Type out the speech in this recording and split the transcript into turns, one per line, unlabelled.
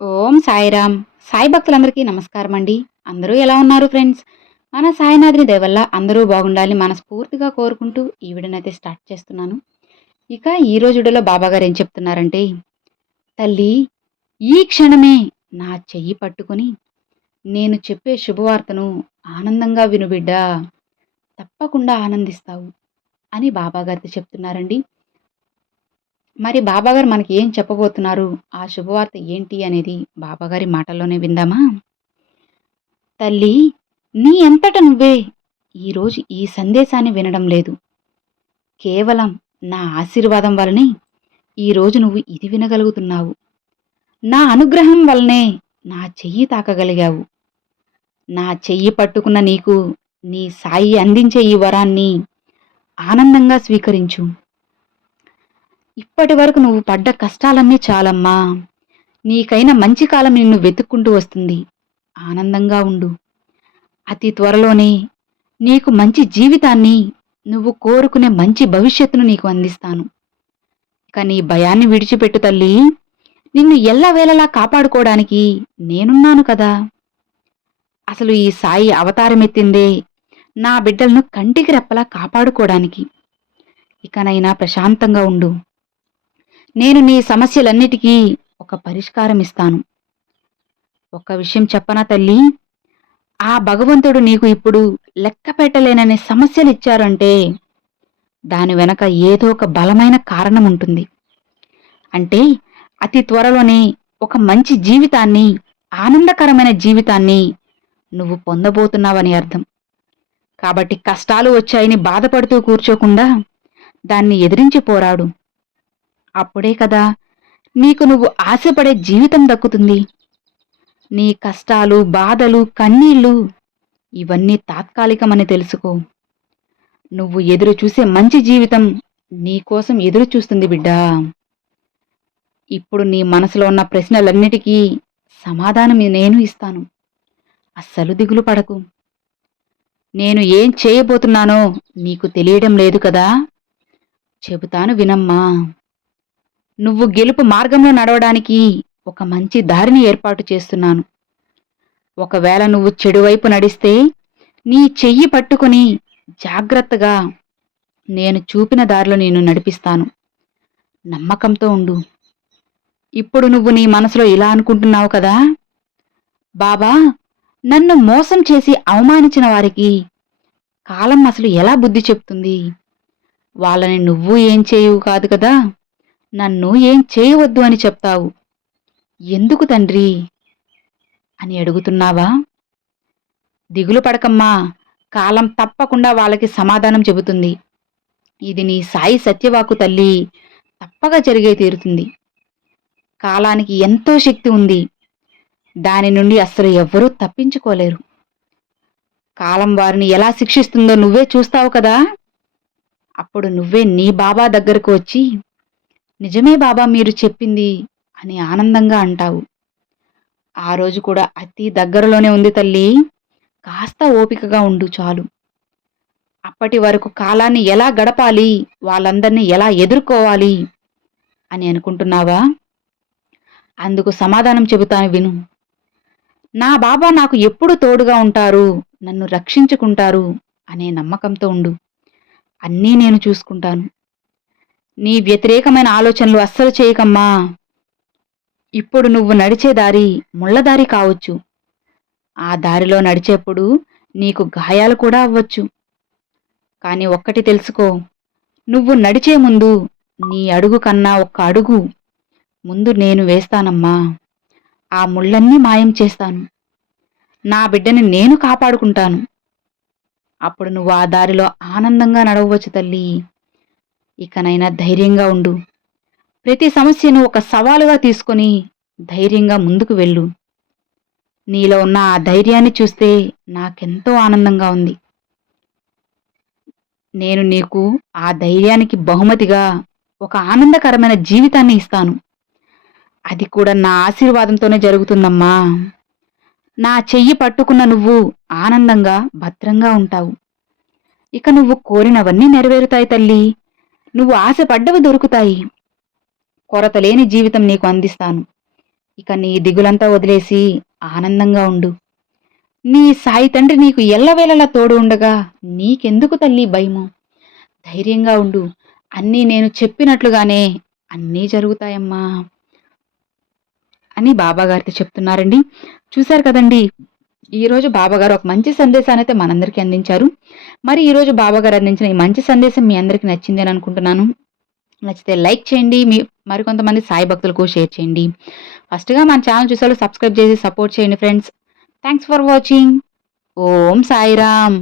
ఓం సాయిరామ్. సాయి భక్తులందరికీ నమస్కారం అండి అందరూ ఎలా ఉన్నారు ఫ్రెండ్స్? మన సాయినాథుని దయవల్ల అందరూ బాగుండాలని మనస్ఫూర్తిగా కోరుకుంటూ ఈ విడనైతే స్టార్ట్ చేస్తున్నాను. ఇక ఈ రోజులో బాబా గారు ఏం చెప్తున్నారంటే తల్లి ఈ క్షణమే నా చెయ్యి పట్టుకొని నేను చెప్పే శుభవార్తను ఆనందంగా వినుబిడ్డా తప్పకుండా ఆనందిస్తావు అని బాబాగారితో చెప్తున్నారండి. మరి బాబాగారు మనకి ఏం చెప్పబోతున్నారు? ఆ శుభవార్త ఏంటి అనేది బాబాగారి మాటల్లోనే విందామా? తల్లి నీ ఎంతట నువ్వే ఈరోజు ఈ సందేశాన్ని వినడం లేదు. కేవలం నా ఆశీర్వాదం వలనే ఈరోజు నువ్వు ఇది వినగలుగుతున్నావు. నా అనుగ్రహం వల్లనే నా చెయ్యి తాకగలిగావు. నా చెయ్యి పట్టుకున్న నీకు నీ సాయి అందించే ఈ వరాన్ని ఆనందంగా స్వీకరించు. ఇప్పటి వరకు నువ్వు పడ్డ కష్టాలన్నీ చాలమ్మా. నీకైనా మంచి కాలం నిన్ను వెతుక్కుంటూ వస్తుంది. ఆనందంగా ఉండు. అతి త్వరలోనే నీకు మంచి జీవితాన్ని నువ్వు కోరుకునే మంచి భవిష్యత్తును నీకు అందిస్తాను. ఇక నీ భయాన్ని విడిచిపెట్టు తల్లి. నిన్ను ఎల్లవేళలా కాపాడుకోవడానికి నేనున్నాను కదా. అసలు ఈ సాయి అవతారమెత్తిందే నా బిడ్డలను కంటికి రెప్పలా కాపాడుకోవడానికి. ఇకనైనా ప్రశాంతంగా ఉండు. నేను నీ సమస్యలన్నిటికీ ఒక పరిష్కారం ఇస్తాను ఒక్క విషయం చెప్పనా తల్లి? ఆ భగవంతుడు నీకు ఇప్పుడు లెక్క పెట్టలేననే సమస్యలు ఇచ్చారంటే దాని వెనక ఏదో ఒక బలమైన కారణం ఉంటుంది అంటే అతి త్వరలోనే ఒక మంచి జీవితాన్ని ఆనందకరమైన జీవితాన్ని నువ్వు పొందబోతున్నావని అర్థం. కాబట్టి కష్టాలు వచ్చాయని బాధపడుతూ కూర్చోకుండా దాన్ని ఎదిరించి పోరాడు. అప్పుడే కదా. నీకు నువ్వు ఆశపడే జీవితం దక్కుతుంది. నీ కష్టాలు బాధలు కన్నీళ్ళు ఇవన్నీ తాత్కాలికమని తెలుసుకో. నువ్వు ఎదురు చూసే మంచి జీవితం నీకోసం ఎదురు చూస్తుంది బిడ్డా. ఇప్పుడు నీ మనసులో ఉన్న ప్రశ్నలన్నిటికీ సమాధానం నేను ఇస్తాను. అస్సలు దిగులు పడకు. నేను ఏం చేయబోతున్నానో నీకు తెలియడం లేదు కదా. చెబుతాను వినమ్మా. నువ్వు గెలుపు మార్గంలో నడవడానికి ఒక మంచి దారిని ఏర్పాటు చేస్తున్నాను. ఒకవేళ నువ్వు చెడువైపు నడిస్తే నీ చెయ్యి పట్టుకుని జాగ్రత్తగా నేను చూపిన దారిలో నేను నడిపిస్తాను. నమ్మకంతో ఉండు. ఇప్పుడు నువ్వు నీ మనసులో ఇలా అనుకుంటున్నావు కదా? బాబా నన్ను మోసం చేసి అవమానించిన వారికి కాలం అసలు ఎలా బుద్ధి చెప్తుంది? వాళ్ళని నువ్వు ఏం చేయవు కాదు కదా? నన్ను ఏం చేయవద్దు అని చెప్తావు. ఎందుకు తండ్రి? అని అడుగుతున్నావా? దిగులు పడకమ్మా. కాలం తప్పకుండా వాళ్ళకి సమాధానం చెబుతుంది. ఇది నీ సాయి సత్యవాకు తల్లి. తప్పగా జరిగే తీరుతుంది. కాలానికి ఎంతో శక్తి ఉంది. దాని నుండి అస్సలు ఎవ్వరూ తప్పించుకోలేరు. కాలం వారిని ఎలా శిక్షిస్తుందో నువ్వే చూస్తావు కదా? అప్పుడు నువ్వే నీ బాబా దగ్గరకు వచ్చి నిజమే బాబా మీరు చెప్పింది అని ఆనందంగా అంటావు. ఆ రోజు కూడా అతి దగ్గరలోనే ఉంది తల్లి. కాస్త ఓపికగా ఉండు చాలు. అప్పటి వరకు కాలాన్ని ఎలా గడపాలి? వాళ్ళందరినీ ఎలా ఎదుర్కోవాలి? అని అనుకుంటున్నావా? అందుకు సమాధానం చెబుతాను విను. నా బాబా నాకు ఎప్పుడు తోడుగా ఉంటారు? నన్ను రక్షించుకుంటారు? అనే నమ్మకంతో ఉండు. అన్నీ నేను చూసుకుంటాను. నీ వ్యతిరేకమైన ఆలోచనలు అస్సలు చేయకమ్మా. ఇప్పుడు నువ్వు నడిచే దారి ముళ్ళదారి కావచ్చు. ఆ దారిలో నడిచేప్పుడు నీకు గాయాలు కూడా అవ్వచ్చు. కానీ ఒక్కటి తెలుసుకో నువ్వు నడిచే ముందు నీ అడుగు కన్నా ఒక్క అడుగు ముందు నేను వేస్తానమ్మా. ఆ ముళ్ళన్నీ మాయం చేస్తాను. నా బిడ్డని నేను కాపాడుకుంటాను. అప్పుడు నువ్వు ఆ దారిలో ఆనందంగా నడవవచ్చు తల్లి. ఇకనైనా ధైర్యంగా ఉండు. ప్రతి సమస్యను ఒక సవాలుగా తీసుకొని ధైర్యంగా ముందుకు వెళ్ళు. నీలో ఉన్న ఆ ధైర్యాన్ని చూస్తే నాకెంతో ఆనందంగా ఉంది. నేను నీకు ఆ ధైర్యానికి బహుమతిగా ఒక ఆనందకరమైన జీవితాన్ని ఇస్తాను. అది కూడా నా ఆశీర్వాదంతోనే జరుగుతుందమ్మా. నా చెయ్యి పట్టుకున్న నువ్వు ఆనందంగా భద్రంగా ఉంటావు. ఇక నువ్వు కోరినవన్నీ నెరవేరుతాయి తల్లి. నువ్వు ఆశపడ్డవి దొరుకుతాయి. కొరత లేని జీవితం నీకు అందిస్తాను. ఇక నీ దిగులంతా వదిలేసి ఆనందంగా ఉండు. నీ సాయి తండ్రి నీకు ఎల్లవేళలా తోడు ఉండగా నీకెందుకు తల్లి భయము? ధైర్యంగా ఉండు. అన్నీ నేను చెప్పినట్లుగానే అన్నీ జరుగుతాయమ్మా. అని బాబాగారితో చెప్తున్నారండి. చూశారు కదండి? ఈరోజు బాబాగారు ఒక మంచి సందేశాన్ని అయితే మనందరికీ అందించారు. మరి ఈరోజు బాబాగారు అందించిన ఈ మంచి సందేశం మీ అందరికీ నచ్చింది అని అనుకుంటున్నాను. నచ్చితే లైక్ చేయండి మీ మరికొంతమంది సాయి భక్తులకు షేర్ చేయండి. ఫస్ట్గా మన ఛానల్ చూసారు సబ్స్క్రైబ్ చేసి సపోర్ట్ చేయండి friends. Thanks for watching. Om Sairam.